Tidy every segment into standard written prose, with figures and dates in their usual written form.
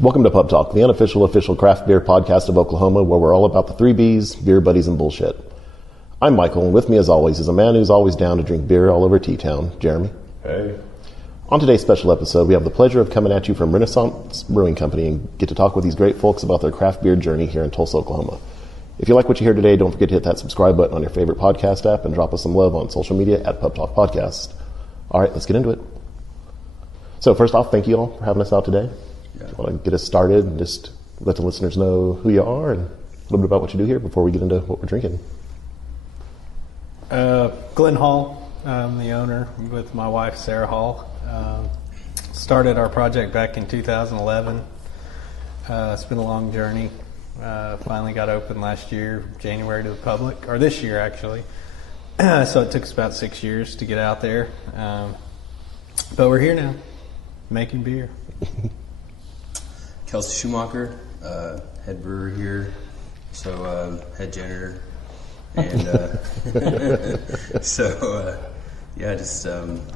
Welcome to Pub Talk, the unofficial official craft beer podcast of Oklahoma, where we're all about the 3 Bs, beer buddies, and bullshit. I'm Michael, and with me as always is a man who's always down to drink beer all over T-Town, Jeremy. Hey. On today's special episode, we have the pleasure of coming at you from Renaissance Brewing Company and get to talk with these great folks about their craft beer journey here in Tulsa, Oklahoma. If you like what you hear today, don't forget to hit that subscribe button on your favorite podcast app and drop us some love on social media at Pub Talk Podcast. All right, let's get into it. So first off, thank you all for having us out today. Yeah. I want to get us started and just let the listeners know who you are and a little bit about what you do here before we get into what we're drinking. Glenn Hall, I'm the owner with my wife, Sarah Hall. Started our project back in 2011. It's been a long journey. Finally got open last year, January, to the public, or this year actually. So it took us about 6 years to get out there. But we're here now, making beer. Kelsey Schumacher, head brewer here, so head janitor. And just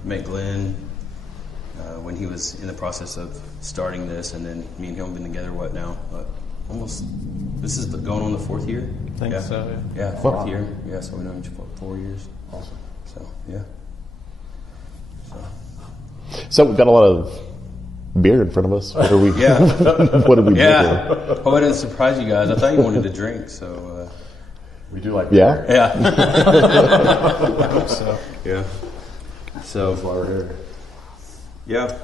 met Glenn when he was in the process of starting this, and then me and him have been together, this is going on the 4th year? I think so, yeah. Yeah, 4th year. Yeah, so we've known each other for 4 years. Awesome. So, yeah. So we've got a lot of beer in front of us. What are we? Yeah. What did we do? Yeah. Hope I didn't surprise you guys. I thought you wanted to drink, so. We do like beer. Yeah. I hope so. Yeah. So that's why we're here. Yeah.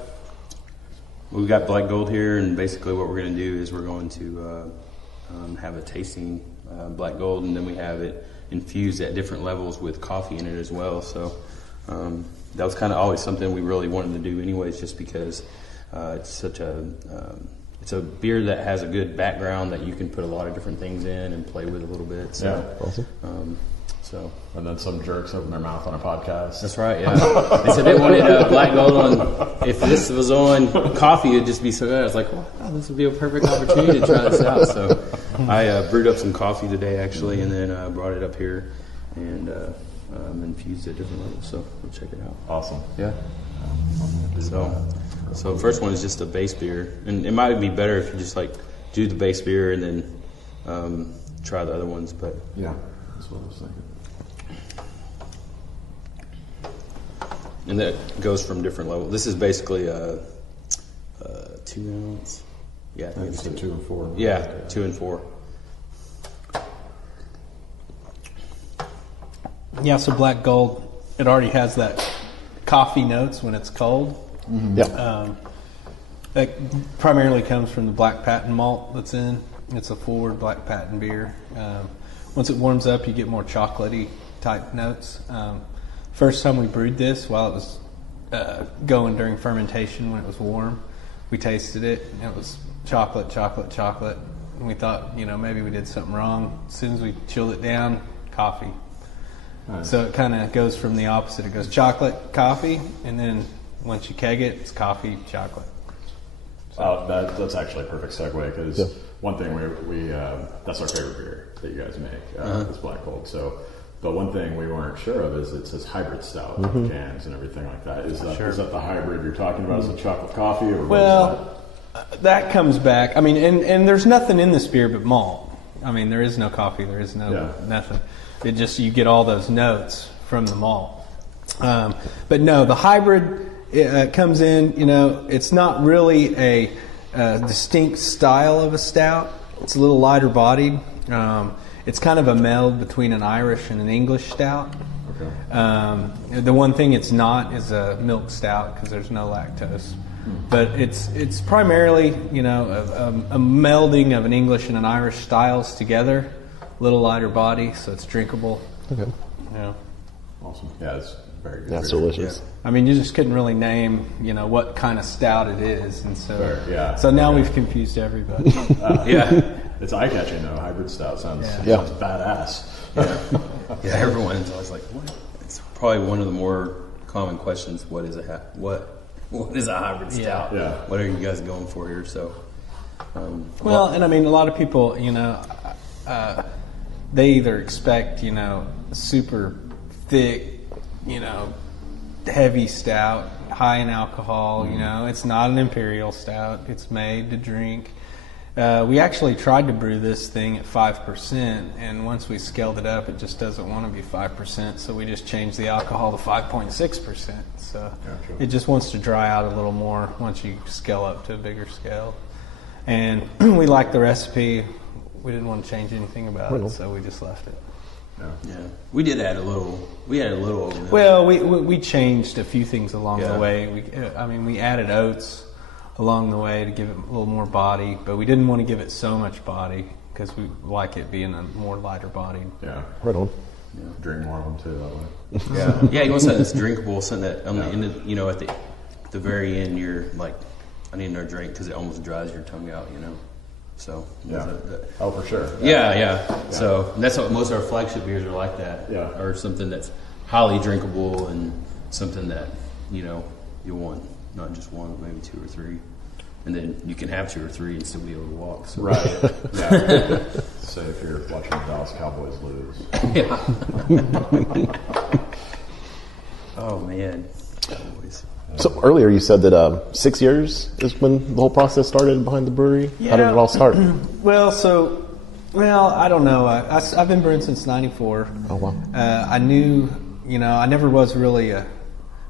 We've got Black Gold here, and basically what we're going to do is we're going to have a tasting Black Gold, and then we have it infused at different levels with coffee in it as well. So that was kind of always something we really wanted to do anyways, just because it's such it's a beer that has a good background that you can put a lot of different things in and play with a little bit. So, yeah, awesome. And then some jerks open their mouth on a podcast. That's right, yeah. They said they wanted Black Gold on, if this was on coffee, it'd just be so good. I was like, wow, this would be a perfect opportunity to try this out. So I brewed up some coffee today, actually, and then brought it up here and infused it at different levels. So we'll check it out. Awesome. Yeah. So first one is just a base beer. And it might be better if you just do the base beer and then try the other ones. But yeah, that's what I was thinking. And that goes from different levels. This is basically a 2 ounce. Yeah, I think it's a 2 and 4. Yeah, 2 and 4. Yeah, so Black Gold, it already has that coffee notes when it's cold. Mm-hmm. Yeah. That primarily comes from the black patent malt that's in. It's a forward black patent beer. Once it warms up, you get more chocolatey type notes. First time we brewed this, while it was going during fermentation when it was warm, we tasted it, and it was chocolate. And we thought, maybe we did something wrong. As soon as we chilled it down, coffee. Nice. So it kind of goes from the opposite. It goes chocolate, coffee, and then once you keg it, it's coffee, chocolate. So. That's actually a perfect segue, because one thing we that's our favorite beer that you guys make, is Black Gold. But one thing we weren't sure of is it says hybrid stout on the cans and everything like that. Is that the hybrid you're talking about? Is it chocolate coffee or what is that? That comes back. I mean, and there's nothing in this beer but malt. I mean, there is no coffee. There is nothing. It just, you get all those notes from the malt. But no, the hybrid comes in, it's not really a distinct style of a stout. It's a little lighter bodied. It's kind of a meld between an Irish and an English stout. Okay. The one thing it's not is a milk stout, because there's no lactose. But it's primarily, a melding of an English and an Irish styles together. A little lighter body, so it's drinkable. Okay. Yeah. Awesome. Yeah, it's very good. That's delicious. Yeah. I mean, you just couldn't really name, what kind of stout it is, and so so now we've confused everybody. It's eye-catching though. Hybrid stout sounds badass. Yeah, everyone's always like, what? It's probably one of the more common questions. What is a hybrid stout? Yeah. What are you guys going for here? So, and I mean, a lot of people, they either expect, super thick, heavy stout, high in alcohol. You know, it's not an imperial stout. It's made to drink. We actually tried to brew this thing at 5%, and once we scaled it up, it just doesn't want to be 5%, so we just changed the alcohol to 5.6%. So it just wants to dry out a little more once you scale up to a bigger scale. And we liked the recipe. We didn't want to change anything about it, so we just left it. Yeah, we did add a little. We added a little. Well, we changed a few things along the way. We added oats along the way to give it a little more body, but we didn't want to give it so much body because we like it being a more lighter body. Yeah, right on. Yeah. Drink more of them too that way. Yeah, you want something that's drinkable, something that on the end of, you know, at the very end, you're like, I need another drink because it almost dries your tongue out, you know. So oh, for sure. Yeah. So that's what most of our flagship beers are like that. Yeah, or something that's highly drinkable and something that, you know, you want not just one, but maybe 2 or 3. And then you can have 2 or 3 and still be able to walk. So. Right. Yeah. So if you're watching the Dallas Cowboys lose. Yeah. Oh, man. Cowboys. So earlier you said that 6 years is when the whole process started behind the brewery. Yeah. How did it all start? Well, I don't know. I've been brewing since '94. Oh, wow. I knew, you know, I never was really a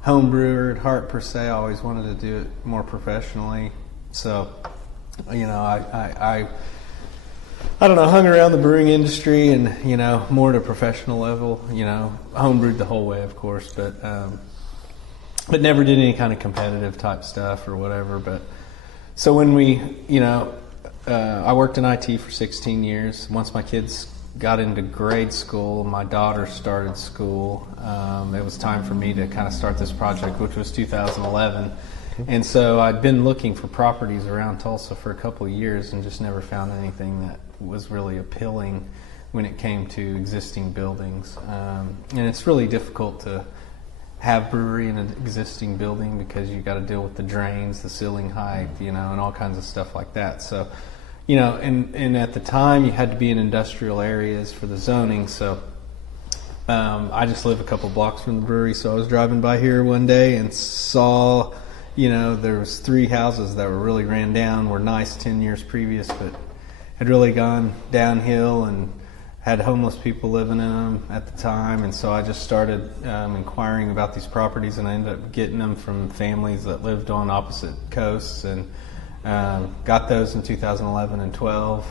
home brewer at heart per se. I always wanted to do it more professionally. So, you know, I don't know, hung around the brewing industry and, you know, more at a professional level, you know, home brewed the whole way, of course, but never did any kind of competitive type stuff or whatever. But so when we, you know, I worked in IT for 16 years. Once my kids got into grade school, my daughter started school. It was time for me to kind of start this project, which was 2011. And so I'd been looking for properties around Tulsa for a couple of years and just never found anything that was really appealing when it came to existing buildings. And it's really difficult to have brewery in an existing building because you got to deal with the drains, the ceiling height, you know, and all kinds of stuff like that. So, you know, and at the time you had to be in industrial areas for the zoning. So I just live a couple blocks from the brewery. So I was driving by here one day and saw, you know, there was 3 houses that were really ran down, were nice 10 years previous, but had really gone downhill and had homeless people living in them at the time. And so I just started inquiring about these properties, and I ended up getting them from families that lived on opposite coasts, and got those in 2011 and 12,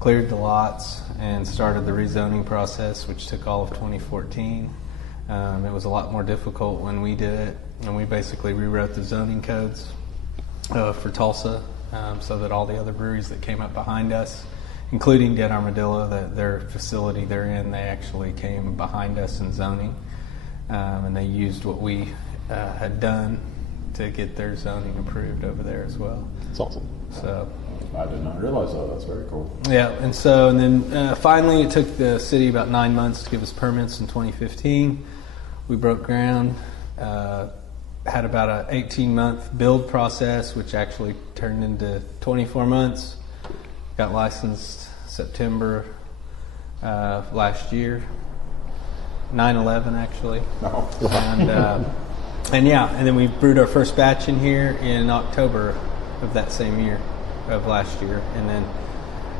cleared the lots, and started the rezoning process, which took all of 2014. It was a lot more difficult when we did it, and we basically rewrote the zoning codes for Tulsa so that all the other breweries that came up behind us, including Dead Armadillo, their facility they're in, they actually came behind us in zoning, and they used what we had done to get their zoning approved over there as well. That's awesome. So I did not realize that. That's very cool. Yeah, and then finally it took the city about 9 months to give us permits in 2015. We broke ground, had about an 18-month build process, which actually turned into 24 months. Got licensed September last year, 9/11 actually. Oh. And then we brewed our first batch in here in October of that same year, of last year, and then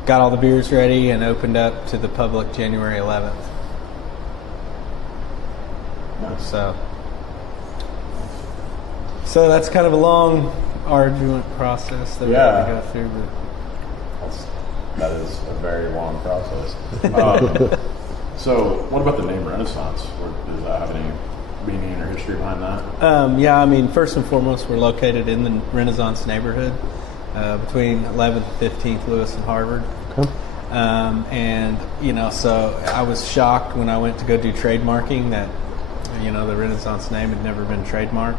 got all the beers ready and opened up to the public January 11th. Nice. So that's kind of a long, arduous process that we had to go through. But that is a very long process. So what about the name Renaissance? Does that have any meaning or history behind that? Yeah, I mean, first and foremost, we're located in the Renaissance neighborhood between 11th and 15th Lewis and Harvard. Okay. And, you know, so I was shocked when I went to go do trademarking that, you know, the Renaissance name had never been trademarked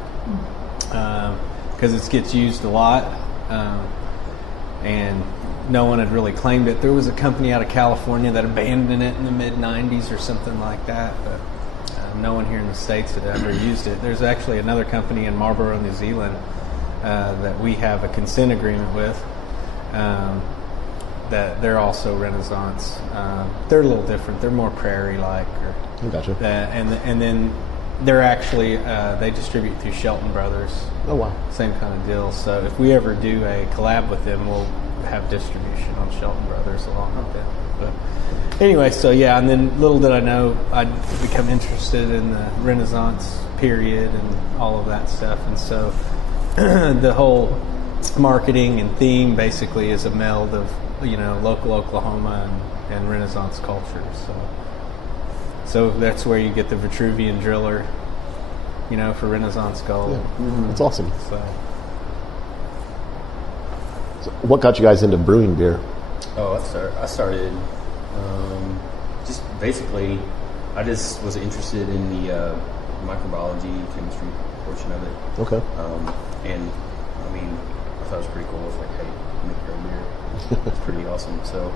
because it gets used a lot. And no one had really claimed it. There was a company out of California that abandoned it in the mid-90s or something like that, but no one here in the States had ever used it. There's actually another company in Marlborough, New Zealand, that we have a consent agreement with, that they're also Renaissance. They're a little different. They're more prairie-like. Gotcha. And then they're actually, they distribute through Shelton Brothers. Oh, wow. Same kind of deal. So if we ever do a collab with them, we'll have distribution on Shelton Brothers along with them. But anyway, so yeah, and then little did I know I'd become interested in the Renaissance period and all of that stuff. And so the whole marketing and theme basically is a meld of, local Oklahoma and Renaissance culture. So that's where you get the Vitruvian driller, for Renaissance gold. Yeah, that's awesome. So what got you guys into brewing beer? Oh, I started just basically, I just was interested in the microbiology, chemistry portion of it. Okay. And I mean, I thought it was pretty cool. It's like, hey, make your own beer. It's pretty awesome. So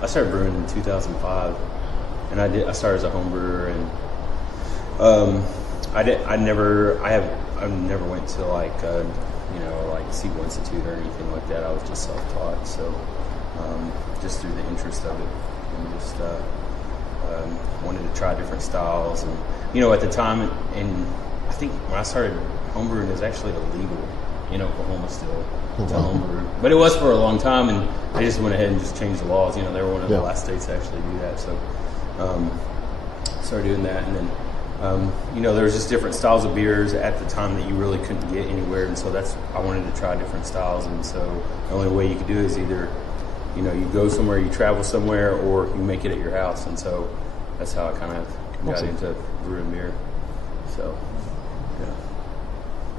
I started brewing in 2005, and I started as a home brewer, and I never went to like Siegel Institute or anything like that. I was just self-taught. So just through the interest of it, and just wanted to try different styles, and at the time, and I think when I started homebrewing, it was actually illegal in Oklahoma still to homebrew, but it was for a long time, and I just went ahead and just changed the laws. They were one of the last states to actually do that, so started doing that, and then there was just different styles of beers at the time that you really couldn't get anywhere, and so I wanted to try different styles, and so the only way you could do it is either you go somewhere, you travel somewhere, or you make it at your house, and so that's how I kind of got into brewing beer. So, yeah.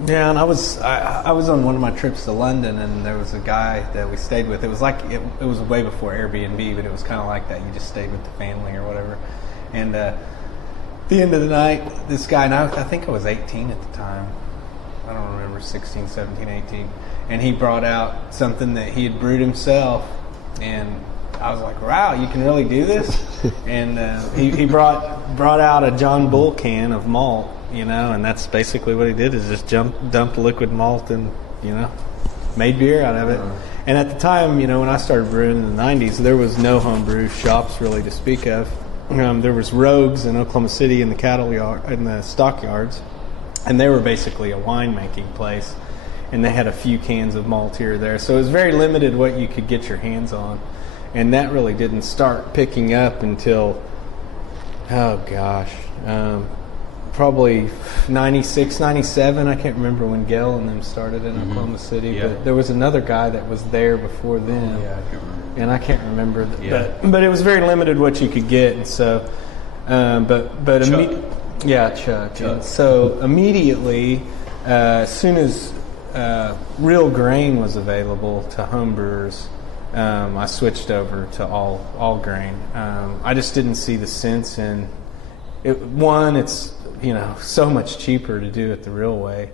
Yeah, and I was on one of my trips to London, and there was a guy that we stayed with. It was like it was way before Airbnb, but it was kind of like that. You just stayed with the family or whatever. And at the end of the night, this guy, and I think I was 18 at the time. I don't remember, 16, 17, 18. And he brought out something that he had brewed himself, and I was like, wow, you can really do this? And he brought out a John Bull can of malt, and that's basically what he did, is just dumped liquid malt and, made beer out of it. And at the time, when I started brewing in the 90s, there was no homebrew shops really to speak of. There was Rogues in Oklahoma City in the cattle yard, in the stockyards, and they were basically a winemaking place, and they had a few cans of malt here or there. So it was very limited what you could get your hands on. And that really didn't start picking up until, probably 96, 97. I can't remember when Gell and them started in Oklahoma City. Yeah. But there was another guy that was there before them. Yeah, I can't remember. And I can't remember. But it was very limited what you could get. And so, Chuck. And so immediately, as soon as real grain was available to homebrewers, I switched over to all grain. I just didn't see the sense in it. One, it's so much cheaper to do it the real way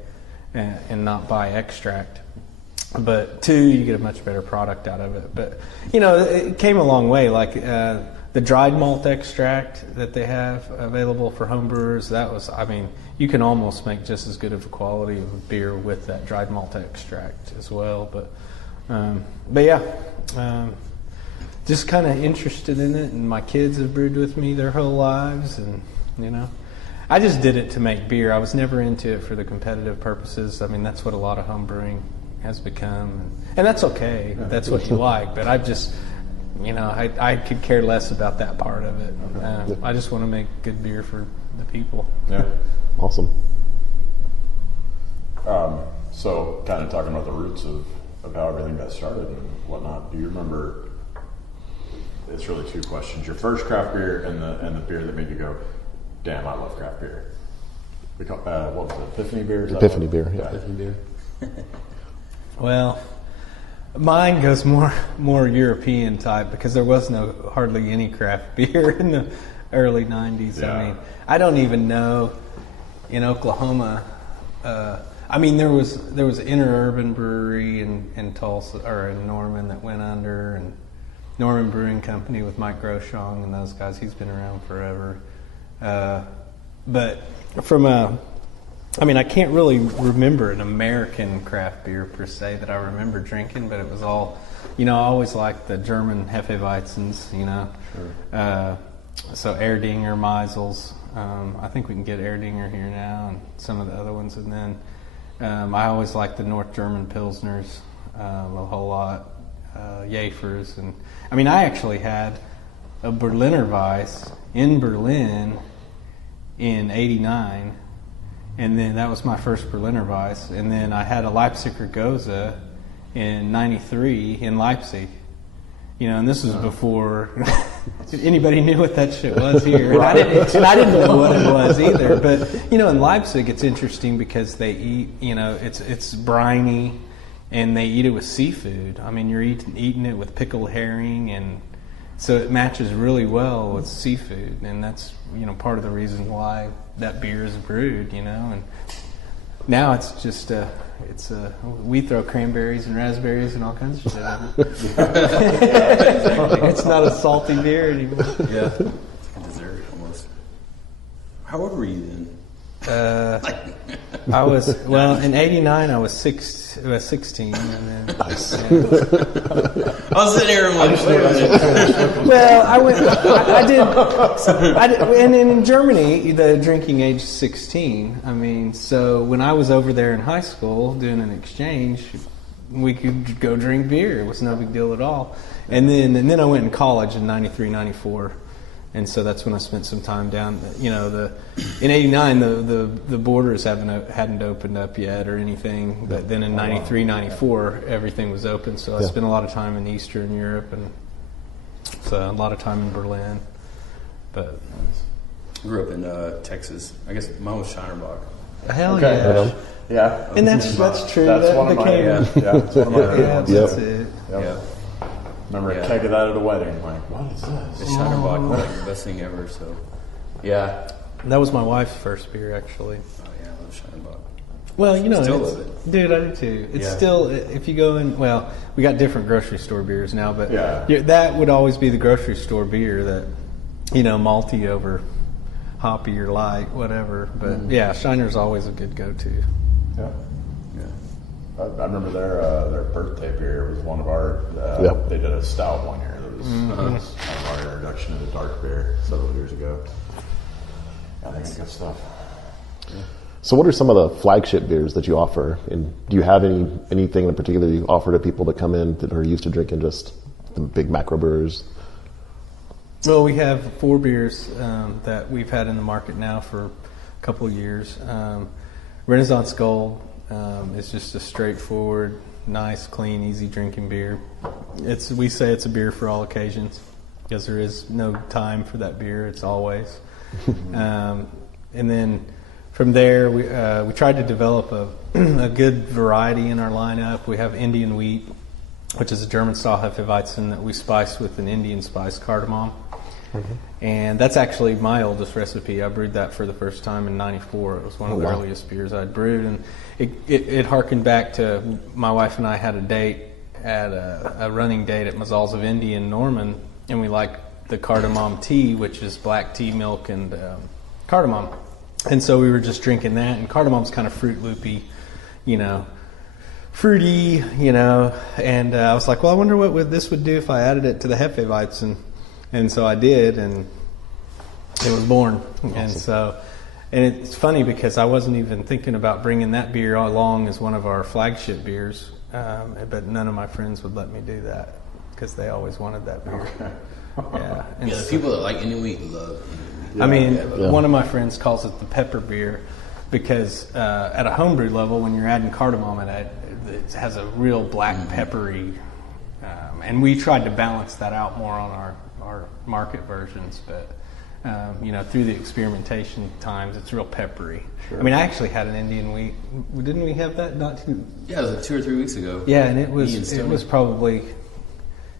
and not buy extract. But two, you get a much better product out of it. But it came a long way. Like the dried malt extract that they have available for homebrewers, that was, you can almost make just as good of a quality of beer with that dried malt extract as well. But just kind of interested in it, and my kids have brewed with me their whole lives, and I just did it to make beer. I was never into it for the competitive purposes. That's what a lot of home brewing has become, and that's okay. That's what you like, but I just I could care less about that part of it. I just want to make good beer for the people. Yeah. Awesome. So kind of talking about the roots of how everything got started and whatnot. Do you remember? It's really two questions: your first craft beer and the beer that made you go, "Damn, I love craft beer." What was it? Epiphany beer? Epiphany beer. Yeah. Epiphany beer. Well, mine goes more European type, because there was hardly any craft beer in the early 90s. Yeah. I don't even know in Oklahoma. There was an interurban brewery in Tulsa, or in Norman, that went under, and Norman Brewing Company with Mike Groshong and those guys. He's been around forever. But from I can't really remember an American craft beer per se that I remember drinking, but it was all, I always liked the German Hefeweizens, Sure. So Erdinger, Meisels, I think we can get Erdinger here now and some of the other ones. And then I always like the North German Pilsners a whole lot, Jäfers. And I mean, I actually had a Berliner Weiss in Berlin in '89, and then that was my first Berliner Weiss. And then I had a Leipziger Gose in '93 in Leipzig. You know, and this was before anybody knew what that shit was here. And I didn't know what it was either. But, you know, in Leipzig, it's interesting because they eat, you know, it's briny, and they eat it with seafood. I mean, you're eating it with pickled herring, and so it matches really well with seafood. And that's, you know, part of the reason why that beer is brewed, you know. And now it's just we throw cranberries and raspberries and all kinds of shit in it. It's not a salty beer anymore. Yeah, it's like a dessert almost. How old were you then? I was in '89. I was 16, and then Nice. I was sitting here and like, well, I did, and in Germany, the drinking age is 16. I mean, so when I was over there in high school doing an exchange, we could go drink beer. It was no big deal at all. And then I went in college in '93, '94. And so that's when I spent some time down. You know, in '89 the borders hadn't opened up yet or anything. But then in '93, '94 everything was open. So I spent a lot of time in Eastern Europe and so a lot of time in Berlin. But I grew up in Texas. I guess mine was Shinerbach. Hell yeah. Yeah. And that's true. That's that one of my became, that's one of my yeah, ones. that's it. Yep. Yeah. Remember a keg of that at a wedding. Like, what is this? The Shinerbach was like the best thing ever. So, yeah. That was my wife's first beer, actually. Oh yeah, I love Shinerbach. Well, you know, Still love it. Dude, I do too. It's Yeah. still, if you go in, well, we got different grocery store beers now, but Yeah. that would always be the grocery store beer that, you know, malty over hoppy or light, whatever. But yeah, Shiner's always a good go-to. Yeah. Yeah. I remember their birthday beer was one of our. They did a stout one year. That was kind of our introduction to the dark beer several years ago. I think it's good stuff. So what are some of the flagship beers that you offer? And do you have anything in particular you offer to people that come in that are used to drinking just the big macro brewers? Well, we have 4 beers that we've had in the market now for a couple of years. Renaissance Gold is just a straightforward, nice, clean, easy drinking beer. We say it's a beer for all occasions because there is no time for that beer. It's always. And then from there, we tried to develop a good variety in our lineup. We have Indian wheat, which is a German-style Hefeweizen that we spice with an Indian spice, cardamom. And that's actually my oldest recipe. I brewed that for the first time in '94. It was one of the earliest beers I'd brewed, and it harkened back to my wife and I had a date at a running date at Mazals of India in Norman, and we liked the cardamom tea, which is black tea, milk, and cardamom. And so we were just drinking that, and cardamom's kind of Fruit Loopy, you know, fruity, you know. And I was like, well, I wonder what this would do if I added it to the Hefeweizen. And so I did, and it was born. Awesome. And it's funny because I wasn't even thinking about bringing that beer along as one of our flagship beers, but none of my friends would let me do that because they always wanted that beer. Okay. Yeah. And Yeah, the people that like Indian wheat love Indian wheat. I mean, one of my friends calls it the pepper beer because at a homebrew level, when you're adding cardamom in it, it has a real black peppery, and we tried to balance that out more on our market versions, but you know, through the experimentation times, it's real peppery. Sure. I mean, I actually had an Indian wheat. Didn't we have that? Not too. Yeah, it was like 2 or 3 weeks ago. Yeah, and it was probably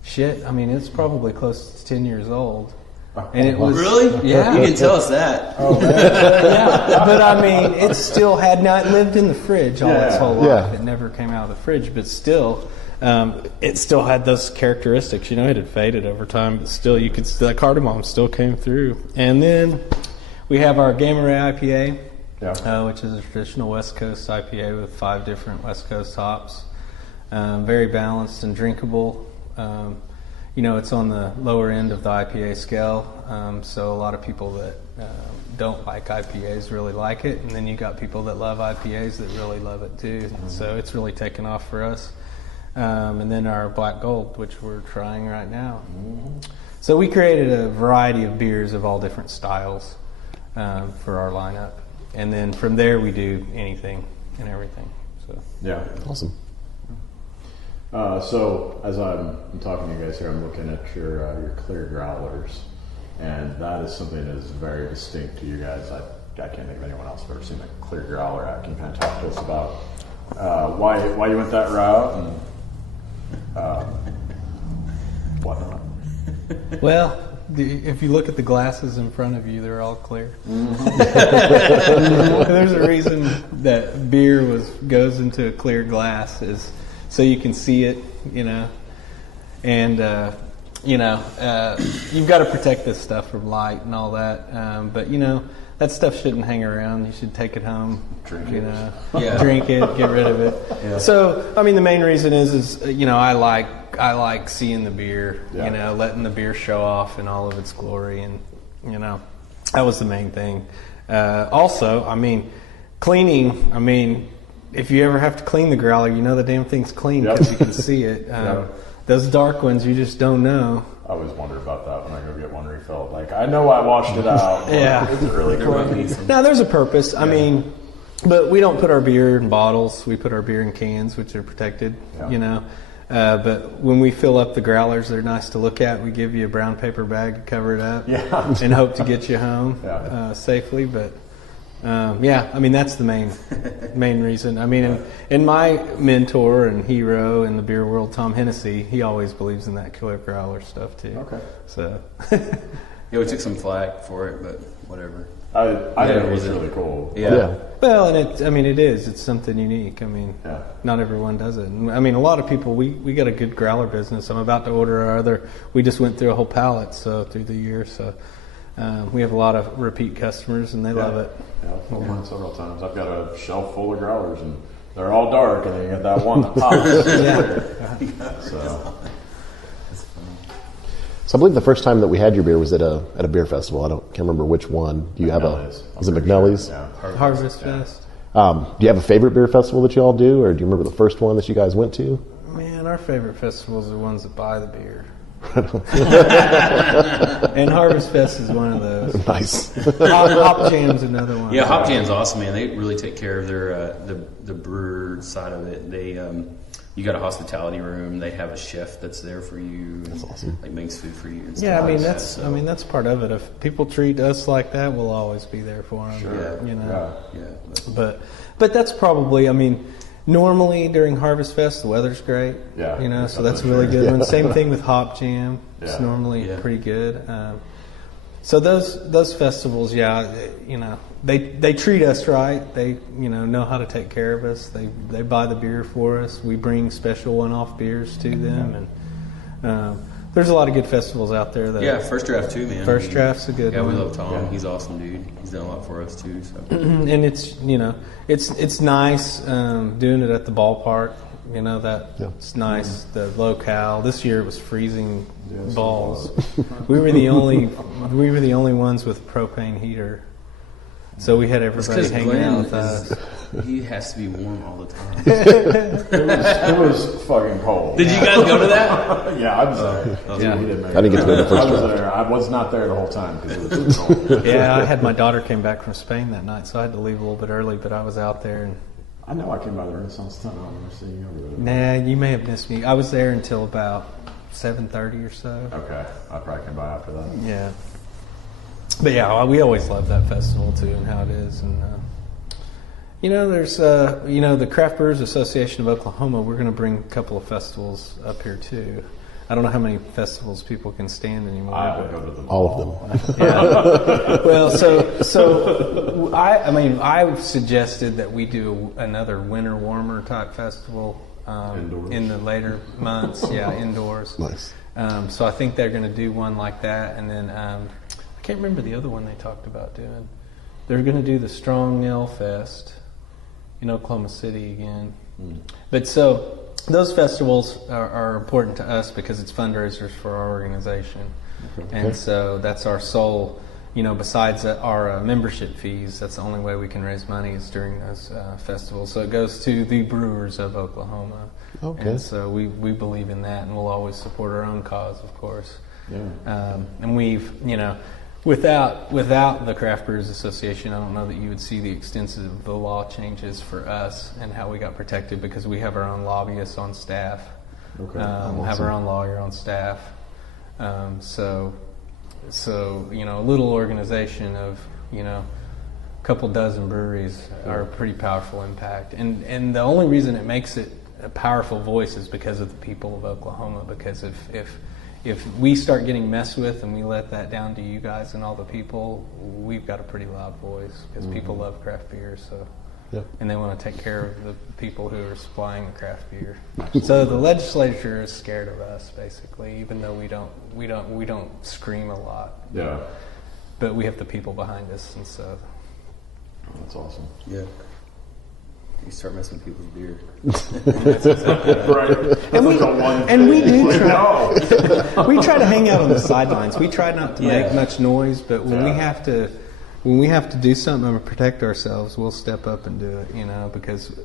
shit. I mean, it's probably close to 10 years old. And it was Really? Yeah. You didn't tell us that. Yeah, but I mean, it still had not lived in the fridge all its whole life. Yeah. It never came out of the fridge, but still. It still had those characteristics, you know. It had faded over time, but still, the cardamom still came through. And then we have our Gamma Ray IPA, which is a traditional West Coast IPA with 5 different West Coast hops. Very balanced and drinkable. it's on the lower end of the IPA scale. So a lot of people that don't like IPAs really like it, and then you got people that love IPAs that really love it too. So it's really taken off for us. And then our Black Gold, which we're trying right now. So we created a variety of beers of all different styles for our lineup, and then from there we do anything and everything. So yeah, awesome. So as I'm talking to you guys here, I'm looking at your clear growlers, and that is something that is very distinct to you guys. I can't think of anyone else who's ever seen a clear growler. Can you kind of talk to us about why you went that route and whatnot? Well, if you look at the glasses in front of you, they're all clear. There's a reason that beer goes into a clear glass, is so you can see it, and you've got to protect this stuff from light and all that. But that stuff shouldn't hang around. You should take it home, drink it, get rid of it. Yeah. So, I mean, the main reason is I like seeing the beer, letting the beer show off in all of its glory, and that was the main thing. Also, I mean, cleaning. I mean, if you ever have to clean the growler, the damn thing's clean because you can see it. Those dark ones, you just don't know. I always wonder about that when I go get one refilled. Like, I know I washed it out. Yeah. Is it really clean? Now, there's a purpose. I mean, but we don't put our beer in bottles. We put our beer in cans, which are protected, but when we fill up the growlers, they're nice to look at. We give you a brown paper bag to cover it up and hope to get you home safely. But, I mean, that's the main reason. I mean, and my mentor and hero in the beer world, Tom Hennessy, he always believes in that killer growler stuff too. Okay. So. We took some flack for it, but whatever. I think it was really cool. Yeah. Well, and it is. It's something unique. I mean, not everyone does it. I mean, a lot of people, we got a good growler business. I'm about to order our other. We just went through a whole pallet through the year, so we have a lot of repeat customers, and they love it. Yeah, I've filled mine several times. I've got a shelf full of growlers, and they're all dark, and then you get that one that pops. So I believe the first time that we had your beer was at a beer festival. Can't remember which one. Do you have was it McNally's? Yeah. Harvest Fest. Do you have a favorite beer festival that you all do, or do you remember the first one that you guys went to? Man, our favorite festivals are the ones that buy the beer. And Harvest Fest is one of those. Nice. Hop Jam's another one. Yeah, Hop Jam's awesome, man. They really take care of their the brewer side of it. They you got a hospitality room. They have a chef that's there for you. That's awesome. Like makes food for you. And Yeah, stuff I mean like that's part of it. If people treat us like that, we'll always be there for them. Sure. But that's probably. I mean, normally during Harvest Fest, the weather's great. Yeah. So that's a really good one. Same thing with Hop Jam. It's normally pretty good. So those festivals, they treat us right. They know how to take care of us. They buy the beer for us. We bring special one-off beers to them, and there's a lot of good festivals out there. First Draft too, man. First Draft's a good one. Yeah, we love Tom. He's awesome, dude. He's done a lot for us too. So. And it's nice doing it at the ballpark. It's nice. The locale. This year it was freezing balls. We were the only ones with propane heater, so we had everybody hanging out with us. He has to be warm all the time. It was fucking cold. Did you guys go to that? Yeah, I was there. I didn't get to go to the first I was draft. there. I was not there the whole time because it was too cold. Yeah, I had my daughter came back from Spain that night, so I had to leave a little bit early. But I was out there, and I know I came by the Renaissance Tunnel. I remember seeing you over there. nah, you may have missed me. I was there until about 7:30 or so. Okay, I probably came by after that. Yeah. But yeah, we always love that festival too, and how it is, and there's the Craft Brewers Association of Oklahoma. We're going to bring a couple of festivals up here too. I don't know how many festivals people can stand anymore. I would go to them All of them. Yeah. Well, so I've suggested that we do another winter warmer type festival in the later months. Yeah, indoors. Nice. So I think they're going to do one like that, and then I can't remember the other one they talked about doing. They're going to do the Strong Nail Fest in Oklahoma City again. But so those festivals are important to us because it's fundraisers for our organization. Okay. And so that's our sole, besides our membership fees, that's the only way we can raise money is during those festivals. So it goes to the Brewers of Oklahoma. Okay. And so we believe in that, and we'll always support our own cause, of course. Yeah. And we've, without the Craft Brewers Association, I don't know that you would see the extensive the law changes for us and how we got protected, because we have our own lobbyists on staff, Okay. have our own lawyer on staff. So a little organization of a couple dozen breweries are a pretty powerful impact, and the only reason it makes it a powerful voice is because of the people of Oklahoma. Because if we start getting messed with and we let that down to you guys and all the people, we've got a pretty loud voice because people love craft beer. So. Yeah. And they want to take care of the people who are supplying the craft beer. So the legislature is scared of us, basically, even though we don't scream a lot. Yeah. But we have the people behind us, and so That's awesome. Yeah. You start messing with people's beer. Right. and we do try. We try to hang out on the sidelines. We try not to make much noise, but when we have to do something to protect ourselves, we'll step up and do it, because,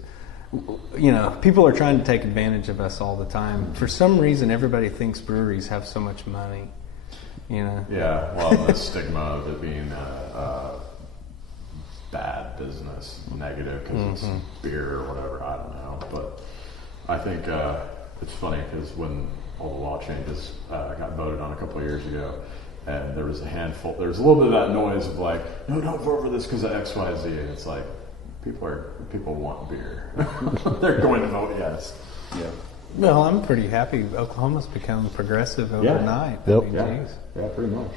people are trying to take advantage of us all the time. For some reason, everybody thinks breweries have so much money, Yeah, well, the stigma of it being bad business, negative, because it's beer or whatever, I don't know. But I think it's funny because when all the law changes got voted on a couple of years ago, and there was a little bit of that noise of like, no, don't vote for this because of X, Y, Z. And it's like, people want beer. They're going to vote yes. Yeah. Well, I'm pretty happy. Oklahoma's become progressive overnight. Yep. Yeah, pretty much.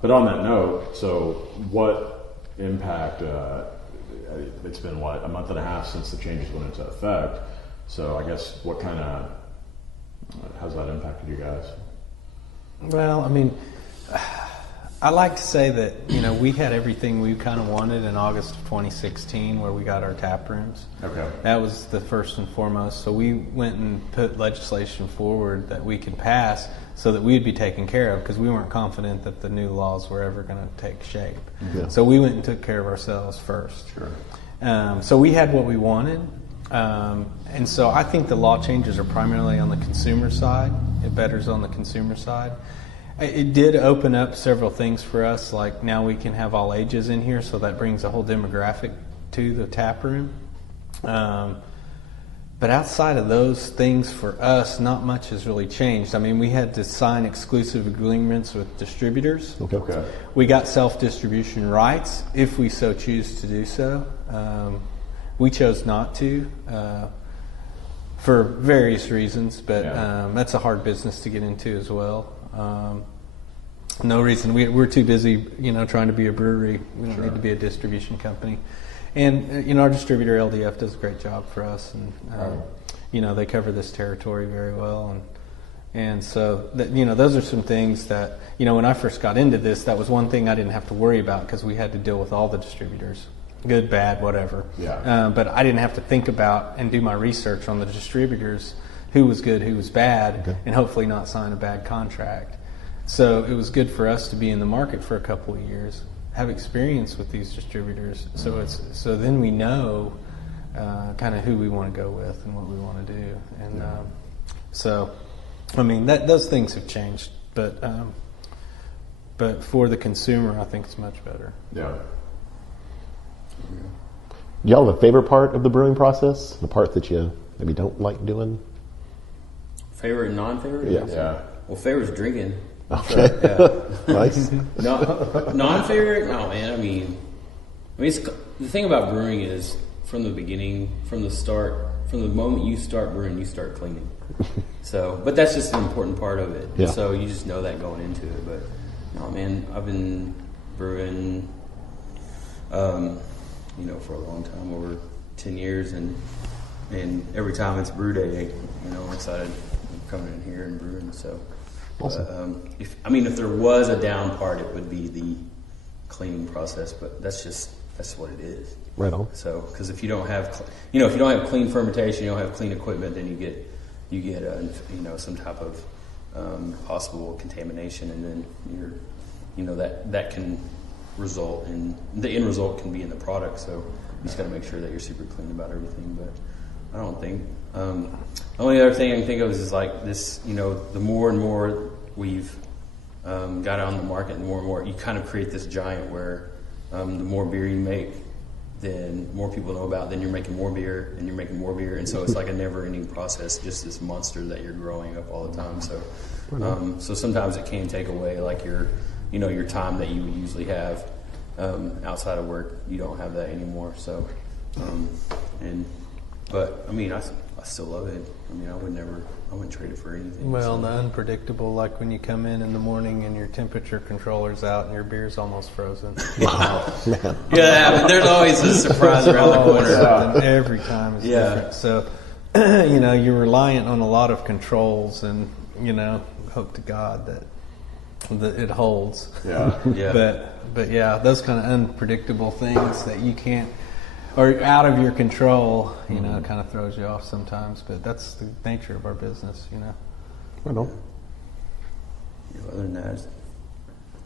But on that note, so what impact, it's been a month and a half since the changes went into effect. So I guess how's that impacted you guys? Well, I mean, I like to say that, we had everything we kind of wanted in August of 2016 where we got our tap rooms. Okay. That was the first and foremost. So we went and put legislation forward that we could pass so that we'd be taken care of, because we weren't confident that the new laws were ever going to take shape. Yeah. So we went and took care of ourselves first. Sure. So we had what we wanted. And so I think the law changes are primarily on the consumer side. It betters on the consumer side. It did open up several things for us, like now we can have all ages in here, so that brings a whole demographic to the tap room. But outside of those things for us, not much has really changed. I mean, we had to sign exclusive agreements with distributors. Okay. We got self-distribution rights if we so choose to do so. We chose not to for various reasons, but that's a hard business to get into as well. No reason. We're too busy, trying to be a brewery. We don't need to be a distribution company. And, our distributor, LDF, does a great job for us. And, they cover this territory very well. And so, those are some things that, when I first got into this, that was one thing I didn't have to worry about because we had to deal with all the distributors. Good, bad, whatever. Yeah. But I didn't have to think about and do my research on the distributors, who was good, who was bad, and hopefully not sign a bad contract. So it was good for us to be in the market for a couple of years, have experience with these distributors. So then we know kind of who we want to go with and what we want to do. And so, I mean, those things have changed, but for the consumer, I think it's much better. Yeah. Do y'all have a favorite part of the brewing process? The part that you maybe don't like doing? Favorite and non-favorite? Yeah. Well, favorite's drinking. Okay. Yeah. Nice. No, non-favorite? No, man. I mean, it's, the thing about brewing is from the beginning, from the start, from the moment you start brewing, you start cleaning. So, but that's just an important part of it. Yeah. So you just know that going into it. But no, man, I've been brewing, for a long time, over 10 years, and every time it's brew day, I'm excited coming in here and brewing. So, awesome. If there was a down part, it would be the cleaning process. But that's what it is. Right on. So, because if you don't have, if you don't have clean fermentation, you don't have clean equipment, then you get some type of possible contamination, and then that can result in the end result can be in the product. So you just got to make sure that you're super clean about everything. But I don't think the only other thing I can think of is like this. The more and more we've got on the market, and more you kind of create this giant where the more beer you make, then more people know about. Then you're making more beer, and you're making more beer, and so it's like a never-ending process. Just this monster that you're growing up all the time. So, so sometimes it can take away like your time that you would usually have outside of work. You don't have that anymore. So, but I mean, I still love it. I mean, I wouldn't trade it for anything. Well, the unpredictable, like when you come in the morning and your temperature controller's out and your beer's almost frozen. Wow. Yeah, there's always a surprise around the corner. Every time is different. So, you're reliant on a lot of controls, and hope to God that it holds. Yeah. Yeah. But yeah, those kind of unpredictable things that you can't, or out of your control, it kind of throws you off sometimes. But that's the nature of our business, Right on. Other than that,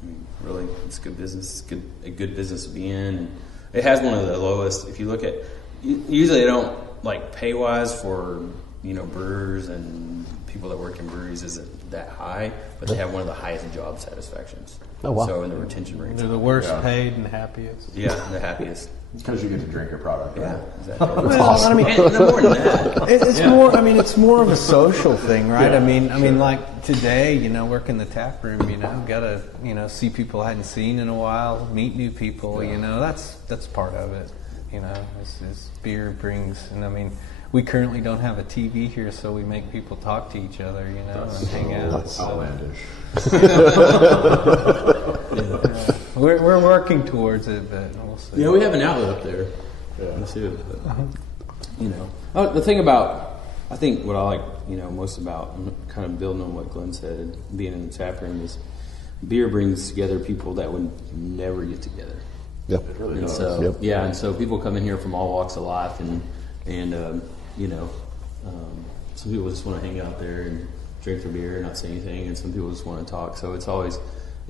I mean, really, it's good business. It's a good business to be in. And it has one of the lowest. If you look at, usually they don't like pay wise for brewers and people that work in breweries isn't that high, but they have one of the highest job satisfactions. Oh wow! So in the retention rates, they're the worst paid and happiest. Yeah, the happiest. Because you get to drink your product. Right? Yeah, exactly. Well, I mean, no more than that. it's more. I mean, it's more of a social thing, right? I mean, like today, working the tap room, gotta, see people I hadn't seen in a while, meet new people. That's part of it. As beer brings, and I mean, we currently don't have a TV here, so we make people talk to each other, and hang out. That's outlandish. We're working towards it, but we'll see. Yeah, we have an outlet up there. Yeah, that's it. But, the thing about, I think what I like, most about, kind of building on what Glenn said and being in the tap room is beer brings together people that would never get together. Yep. It really And does. so, and so people come in here from all walks of life, and some people just want to hang out there and drink their beer and not say anything, and some people just want to talk. So it's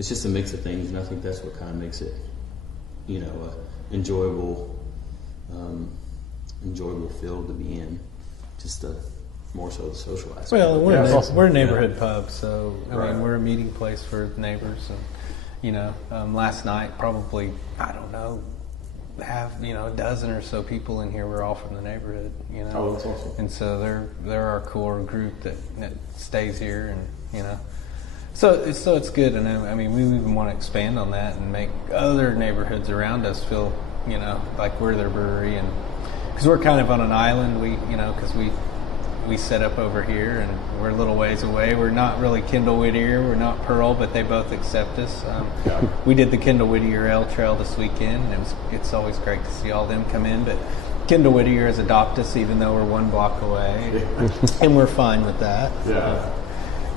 just a mix of things, and I think that's what kind of makes it, enjoyable field to be in. Just more so the social aspect. Well, awesome. we're a neighborhood pub, so I Right. mean, we're a meeting place for neighbors, and last night probably, I don't know, have a dozen or so people in here were all from the neighborhood. Oh, that's awesome. And so they're our core group that stays here, and so it's good. And I mean, we even want to expand on that and make other neighborhoods around us feel like we're their brewery, and because we're kind of on an island, because we set up over here and we're a little ways away. We're not really Kendall Whittier, we're not Pearl, but they both accept us. We did the Kendall Whittier Ale Trail this weekend, and it's always great to see all them come in. But Kendall Whittier has adopted us, even though we're 1 block away, and we're fine with that. Yeah.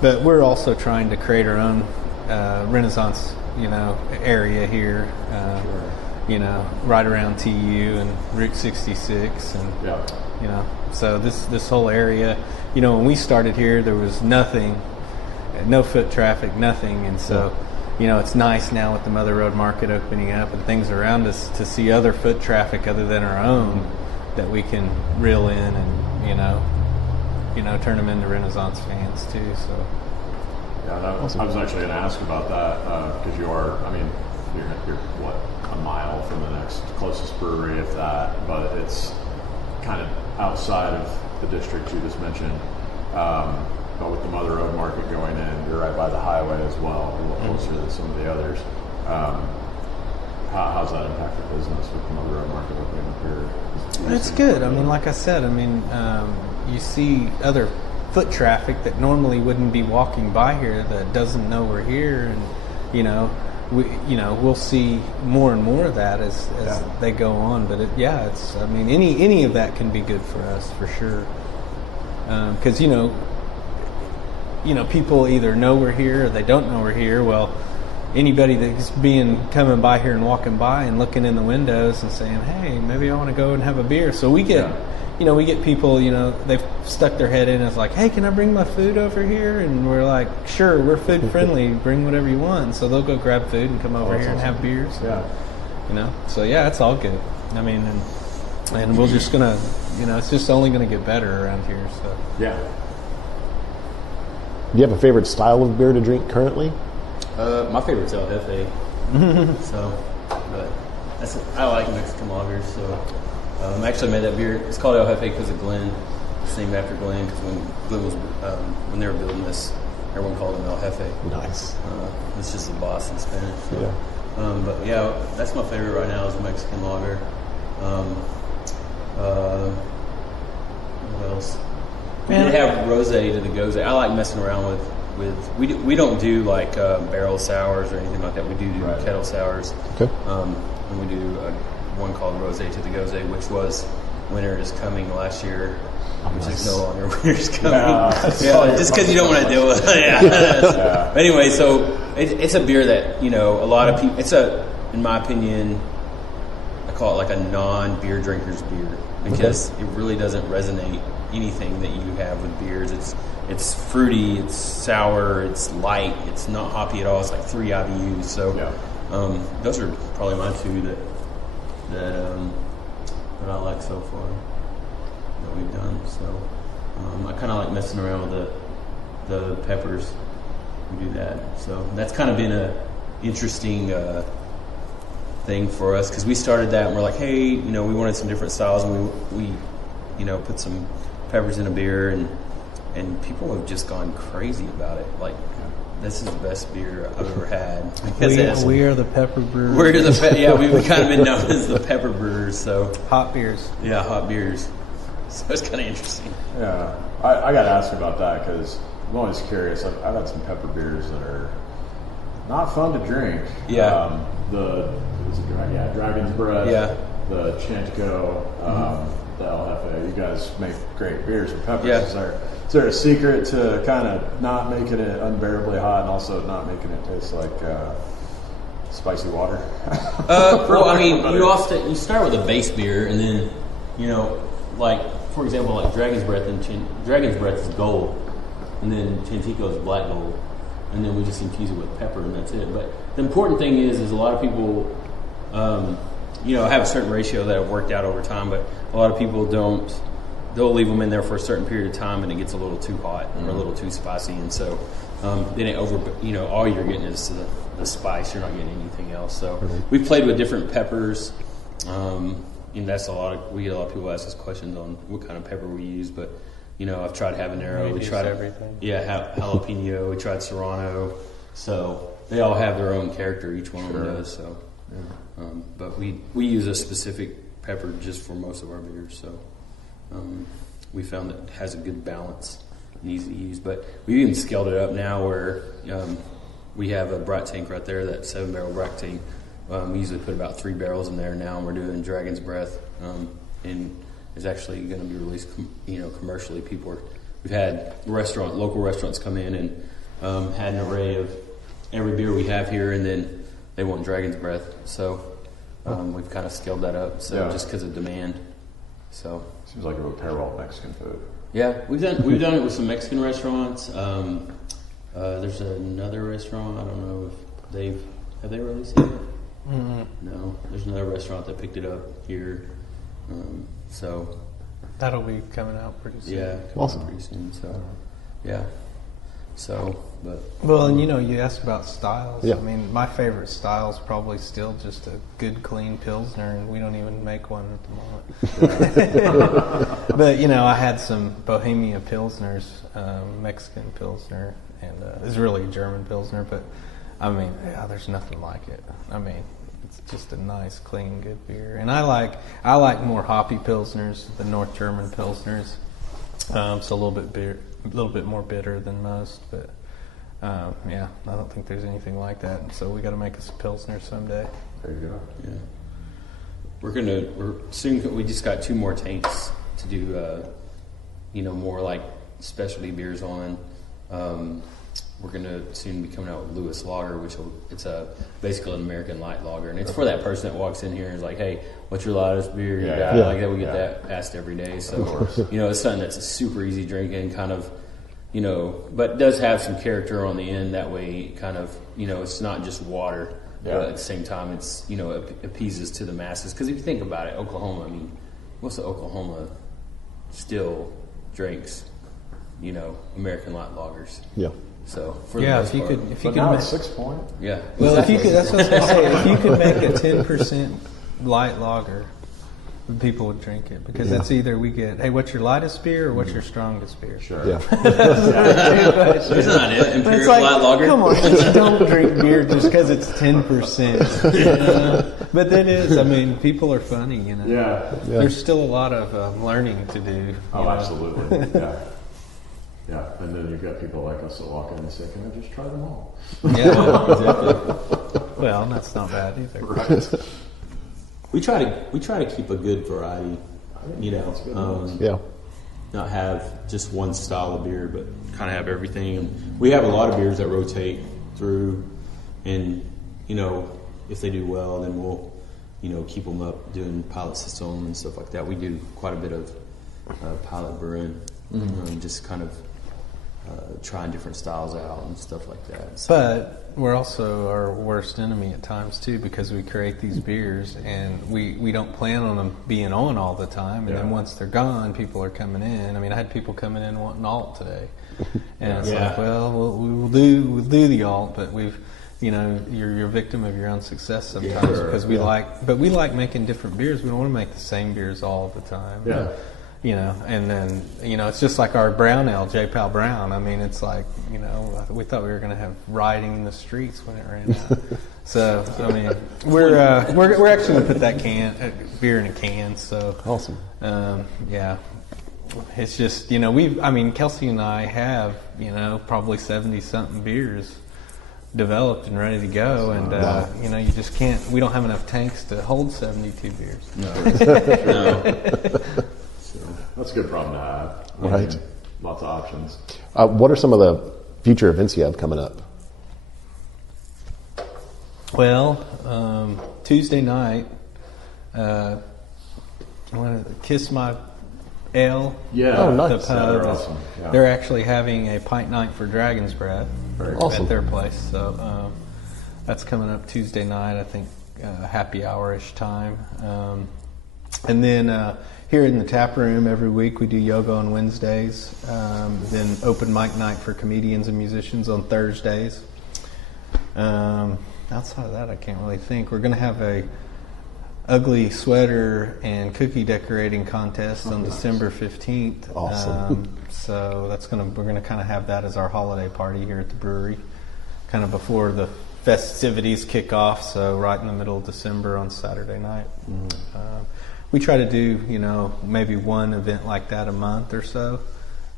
But we're also trying to create our own Renaissance, area here. Right around TU and Route 66, and so this whole area, when we started here, there was nothing, no foot traffic, nothing, and so it's nice now with the Mother Road Market opening up and things around us to see other foot traffic other than our own that we can reel in and turn them into Renaissance fans too. So Yeah, I was actually going to ask about that because you're what, a mile from the next closest brewery, if that, but it's kind of outside of the district you just mentioned. But with the Mother Road Market going in, you're right by the highway as well, a little closer than some of the others. How's that impact the business with the Mother Road Market opening up here? it's good. I mean, like I said, you see other foot traffic that normally wouldn't be walking by here that doesn't know we're here, and we'll see more and more of that as they go on. But it's any of that can be good for us for sure, because people either know we're here or they don't know we're here. Well, anybody that's coming by here and walking by and looking in the windows and saying, hey, maybe I want to go and have a beer. So we get, we get people, they've stuck their head in and it's like, hey, can I bring my food over here? And we're like, sure, we're food friendly. Bring whatever you want. So they'll go grab food and come over here and have beers. Yeah. So yeah, it's all good. I mean, and we're just gonna, it's just only gonna get better around here. So yeah. Do you have a favorite style of beer to drink currently? My favorite's El Jefe. So, but I like Mexican lagers. So, I actually made that beer. It's called El Jefe because of Glenn. It's named after Glenn because when Glenn was when they were building this, everyone called him El Jefe. Nice. It's just the boss in Spanish. So. Yeah. But yeah, that's my favorite right now is a Mexican lager. What else? We did have rosé to the goze. I like messing around with we don't do like barrel sours or anything like that. We do kettle sours. Okay. And we do one called rosé to the goze, which was Winter is Coming last year, which is no longer Winter is Coming. Just because you don't want to deal with it. But anyway, so it's a beer that a lot of people. It's in my opinion, I call it like a non-beer drinker's beer because it really doesn't resonate anything that you have with beers. It's fruity, it's sour, it's light, it's not hoppy at all. It's like 3 IBUs. So those are probably my two that I like so far that we've done. So I kind of like messing around with the peppers. We do that. So that's kind of been a interesting thing for us because we started that and we're like, hey, we wanted some different styles and we put some peppers in a beer and people have just gone crazy about it. Like, this is the best beer I've ever had. Because we are the pepper brewers. We've kind of been known as the pepper brewers. So hot beers. Yeah, hot beers. So it's kind of interesting. Yeah, I got to ask about that because I'm always curious. I've had some pepper beers that are not fun to drink. Yeah. Dragon's Breath. Yeah. The Chintico. The El Jefe. You guys make great beers with peppers. Yeah. Is there a secret to kind of not making it unbearably hot and also not making it taste like spicy water? Well, I mean, you start with a base beer and then, like, for example, like Dragon's Breath Dragon's Breath is gold and then Chintico is black gold. And then we just infuse it with pepper and that's it. But the important thing is a lot of people, have a certain ratio that have worked out over time, but a lot of people don't. They'll leave them in there for a certain period of time, and it gets a little too hot or a little too spicy, and so then it all you're getting is the spice. You're not getting anything else. So we've played with different peppers, and that's we get a lot of people ask us questions on what kind of pepper we use, but I've tried habanero. We tried everything. Yeah, jalapeno. We tried serrano. So they all have their own character. Each one of them does. So. But we use a specific pepper just for most of our beers, so we found that it has a good balance and easy to use. But we've even scaled it up now where we have a bright tank right there, that 7-barrel bright tank. We usually put about 3 barrels in there now, and we're doing Dragon's Breath, and it's actually going to be released, commercially. We've had local restaurants come in and had an array of every beer we have here, and then they want Dragon's Breath, so we've kind of scaled that up. So just because of demand, so seems like it would pair well with Mexican food. Yeah, we've done it with some Mexican restaurants. There's another restaurant. I don't know if have they released it? Mm-hmm. No, there's another restaurant that picked it up here. So that'll be coming out pretty soon. Yeah, awesome. Pretty soon. So yeah. So, but well, and you asked about styles. Yeah. I mean, my favorite style is probably still just a good, clean Pilsner, and we don't even make one at the moment. But I had some Bohemia Pilsners, Mexican Pilsner, and it's really a German Pilsner. But I mean, there's nothing like it. I mean, it's just a nice, clean, good beer. And I like more hoppy Pilsners, the North German Pilsners. It's a little bit more bitter than most, but I don't think there's anything like that. So we got to make us a Pilsner someday. There you go. Yeah, we're soon. We just got 2 more tanks to do, more like specialty beers on. we're going to soon be coming out with Lewis Lager, it's basically an American light lager, and it's for that person that walks in here and is like, hey, what's your lightest beer you got? Like that, we get that asked every day. So it's something that's a super easy drinking kind of, but does have some character on the end. That way, kind of, it's not just water. But at the same time, it's it appeases to the masses. Because if you think about it, Oklahoma, I mean, most of Oklahoma still drinks, American light lagers. Yeah. So if you could, now it's 6 point. Yeah. Well, if you could, that's what I was gonna say. If you could make a 10% light lager, people would drink it because that's either we get, hey, what's your lightest beer or what's your strongest beer? Yeah. There's not it. Imperial light lager. Come on, just don't drink beer just because it's 10%. But that is, I mean, people are funny, Yeah. There's still a lot of learning to do. Oh, absolutely. Yeah. Yeah, and then you've got people like us that walk in and say, "Can I just try them all?" Yeah, exactly. Well, that's not bad either. Right. We try to keep a good variety, not have just one style of beer, but kind of have everything. And we have a lot of beers that rotate through, and if they do well, then we'll keep them up doing pilot system and stuff like that. We do quite a bit of pilot brewing, just kind of trying different styles out and stuff like that. So. But we're also our worst enemy at times too, because we create these beers and we don't plan on them being on all the time, and then once they're gone, people are coming in. I mean, I had people coming in wanting alt today, and it's like, well, we'll do the alt, but you're a victim of your own success sometimes because we like making different beers. We don't want to make the same beers all the time. Yeah. And then, it's just like our brown ale, J-Pal Brown. I mean, it's like, we thought we were going to have rioting in the streets when it ran out. So, I mean, we're actually going to put that beer in a can. So awesome. Yeah. It's just, Kelsey and I have, probably 70-something beers developed and ready to go, and you just can't. We don't have enough tanks to hold 72 beers. No. That's a good problem to have. Right. Lots of options. What are some of the future events you have coming up? Well, Tuesday night, I want to Kiss My Ale. Yeah. Oh, nice. The pub They're awesome. Yeah. They're actually having a Pint Night for Dragon's Breath Awesome. at their place. So that's coming up Tuesday night, I think, happy hour-ish time. And then here in the tap room every week we do yoga on Wednesdays, then open mic night for comedians and musicians on Thursdays. Outside of that, I can't really think. We're going to have a ugly sweater and cookie decorating contest on December 15th. Awesome. So we're going to kind of have that as our holiday party here at the brewery, kind of before the festivities kick off. So right in the middle of December on Saturday night. We try to do, maybe one event like that a month or so.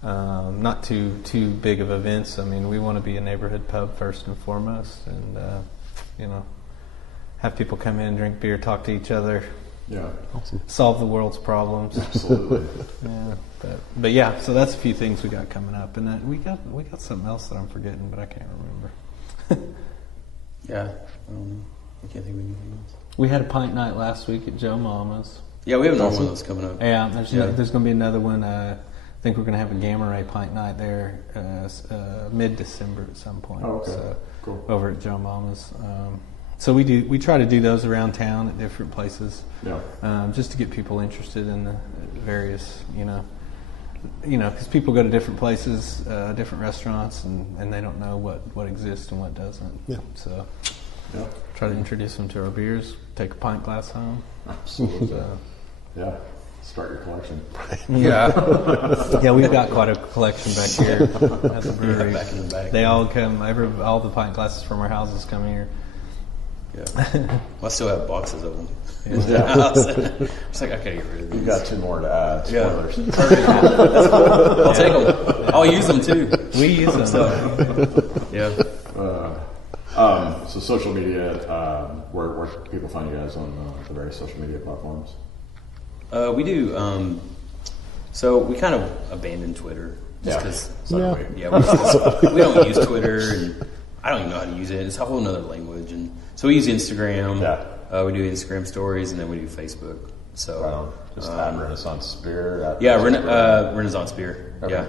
Not too big of events. I mean, we want to be a neighborhood pub first and foremost, and have people come in, drink beer, talk to each other. Yeah. Awesome. Solve the world's problems. Absolutely. Yeah, but yeah. So that's a few things we got coming up, and then we got something else that I'm forgetting, but I can't remember. Yeah, I can't think of anything else. We had a pint night last week at Joe Mama's. Yeah, we have another one that's coming up. Yeah, there's going to be another one. I think we're going to have a Gamma Ray pint night there mid-December at some point. Oh, okay. So, cool. Over at Joe Mama's. So we try to do those around town at different places. Yeah. Just to get people interested in the various, because people go to different places, different restaurants, and they don't know what exists and what doesn't. Yeah. So Yeah. try to introduce them to our beers. Take a pint glass home. Absolutely. So, Yeah. Start your collection. yeah. Yeah, we've got quite a collection back here at the brewery. Back in the back. They all come. All the pint glasses from our houses come here. Yeah. Well, I still have boxes of them. Yeah. It's like, I gotta get rid of these. You've got 2 more to add. Yeah. Spoilers. I'll take them. I'll use them too. We use them. So, yeah. So social media, where can people find you guys on the various social media platforms? We do. So we kind of abandoned Twitter just because. Yeah. We don't use Twitter, and I don't even know how to use it. It's a whole other language, and so we use Instagram. Yeah. We do Instagram stories, and then we do Facebook. So just at Renaissance Beer. Renaissance Beer. Okay.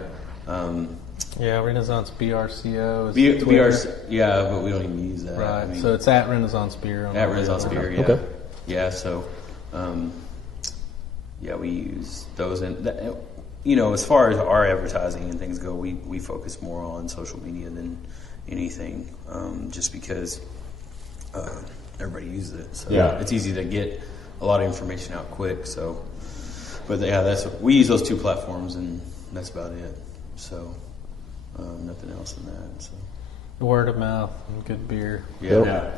Yeah. Renaissance BRCO is BRC, yeah, but we don't even use that. Right. I mean, So it's at Renaissance Beer. at Renaissance Beer, yeah. Okay. Yeah, so, we use those. And, as far as our advertising and things go, we focus more on social media than anything, just because everybody uses it. So it's easy to get a lot of information out quick. So, but we use those two platforms, and that's about it. So, nothing else than that. So, Word of mouth and good beer. yeah.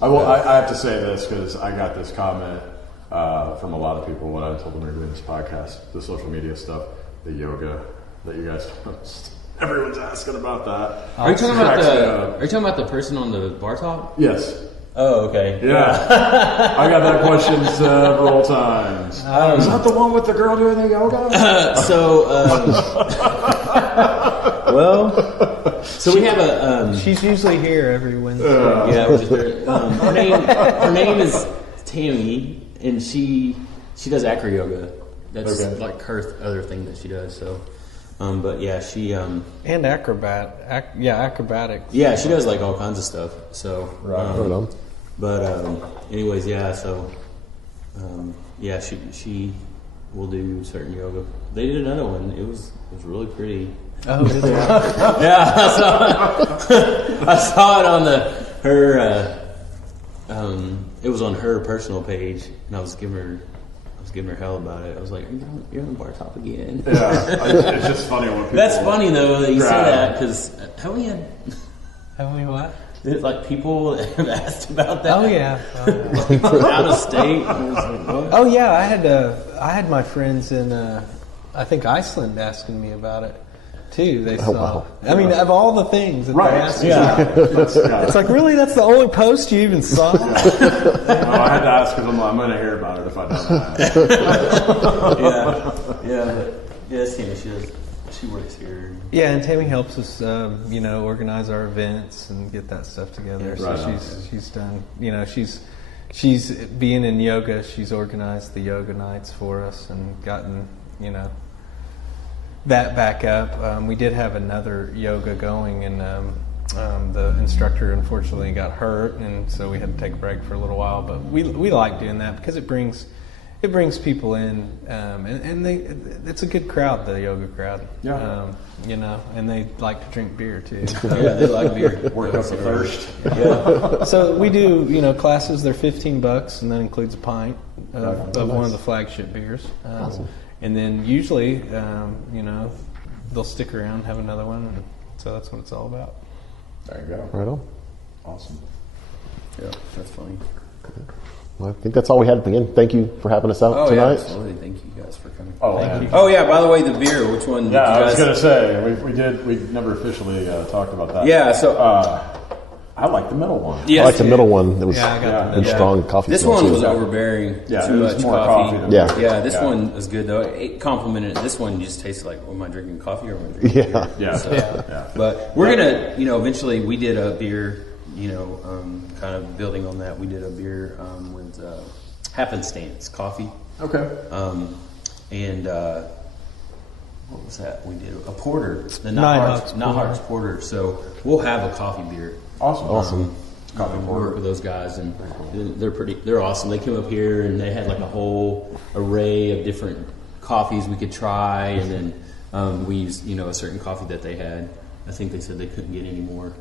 I have to say this because I got this comment from a lot of people when I told them we were doing this podcast, the social media stuff, the yoga that you guys post. Everyone's asking about that. Are you talking about the person on the bar top? Yes. Oh, okay. Yeah. I got that question several times. Is that the one with the girl doing the yoga? So we have a. She's usually here every Wednesday. Yeah, which is very, her name is Tammy, and she does acro yoga. That's like her other thing that she does. So, but yeah, she and acrobatics. Yeah, she does like all kinds of stuff. So, anyways, yeah. So, she will do certain yoga. They did another one. It was really pretty. Oh, did they? Yeah, I saw it on her. It was on her personal page, and I was giving her hell about it. I was like, "You're on the bar top again." Yeah, it's just funny when people. That's funny though that you say that because have we what? Like people have asked about that. Oh yeah. Out of state. Oh yeah, I had my friends in I think Iceland asking me about it too. They saw. Wow. I mean, of all the things that they asked me, It's like really, that's the only post you even saw. Well, I had to ask because I'm going to hear about it if I don't ask. Yes, Tammy, she works here. Yeah, and Tammy helps us, organize our events and get that stuff together. So she's done. She's being in yoga. She's organized the yoga nights for us and gotten that back up. We did have another yoga going, and the instructor unfortunately got hurt, and so we had to take a break for a little while. But we like doing that because it brings people in, and it's a good crowd, the yoga crowd. Yeah. And they like to drink beer too. Yeah, they like beer. Work up the thirst. Yeah. So we do, classes. They're $15, and that includes a pint of one of the flagship beers. Awesome. And then usually, they'll stick around and have another one. And so that's what it's all about. There you go. Right on. Awesome. Yeah, that's funny. Well, I think that's all we had at the end. Thank you for having us out tonight. Yeah, absolutely. Thank you guys for coming. Thank you. Oh yeah, by the way, the beer. Which one? Yeah, I was going to say we never officially talked about that. Yeah, so I like the middle one. I like the middle one. It was I got and strong coffee. This smell one too. was overbearing. Yeah, too it was much more coffee. than Yeah. This one was good though. It complimented. This one just tasted like, am I drinking coffee or am I drinking beer? Yeah. So, but we're gonna, eventually we did a beer. Kind of building on that, we did a beer with Happenstance coffee. Okay. And what was that? We did a porter, the Nighthawks Nighthawks porter. So we'll have a coffee beer. Awesome. Coffee We porter. work with those guys, and they're awesome. They came up here and they had like a whole array of different coffees we could try, and then we used a certain coffee that they had. I think they said they couldn't get any more.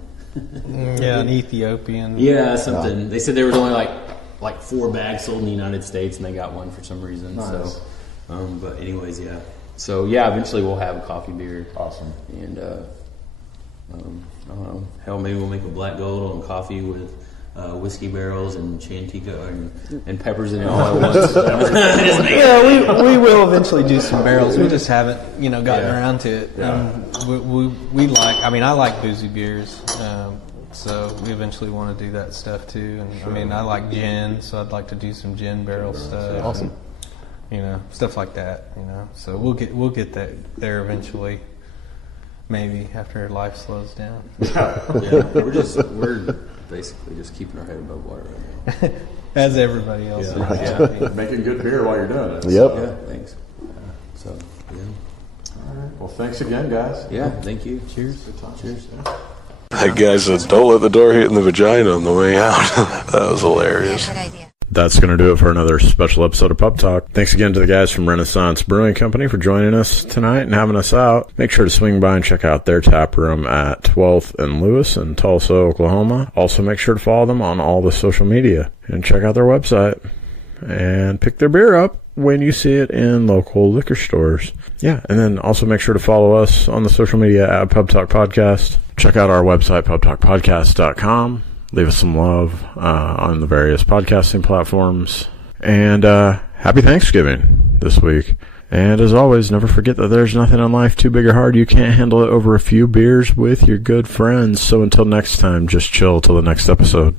Yeah, an Ethiopian. Yeah, something. Yeah. They said there was only like 4 bags sold in the United States, and they got one for some reason. Nice. So, but anyways, yeah. So yeah, eventually we'll have a coffee beer. Awesome. And I don't know. Hell, maybe we'll make a black gold on coffee with whiskey barrels and Chantica and peppers in it all at once. Yeah, we will eventually do some barrels. We just haven't, gotten around to it. Yeah. We like. I mean, I like boozy beers, so we eventually want to do that stuff too. And I mean, I like gin, so I'd like to do some gin barrel stuff. Awesome. stuff like that. So we'll get that there eventually. Maybe after life slows down. We're basically just keeping our head above water right now. As everybody else is. Right. Yeah. Making good beer while you're doing it. Yep. Yeah, thanks. So, yeah. All right. Well, thanks again, guys. Yeah, thank you. Cheers. Good time. Cheers. That guy said, "Don't let the door hit in the vagina on the way out." That was hilarious. Good idea. That's going to do it for another special episode of Pub Talk. Thanks again to the guys from Renaissance Brewing Company for joining us tonight and having us out. Make sure to swing by and check out their tap room at 12th and Lewis in Tulsa, Oklahoma. Also, make sure to follow them on all the social media and check out their website and pick their beer up when you see it in local liquor stores. Yeah, and then also make sure to follow us on the social media at Pub Talk Podcast. Check out our website, pubtalkpodcast.com. Leave us some love on the various podcasting platforms. And happy Thanksgiving this week. And as always, never forget that there's nothing in life too big or hard you can't handle it over a few beers with your good friends. So until next time, just chill till the next episode.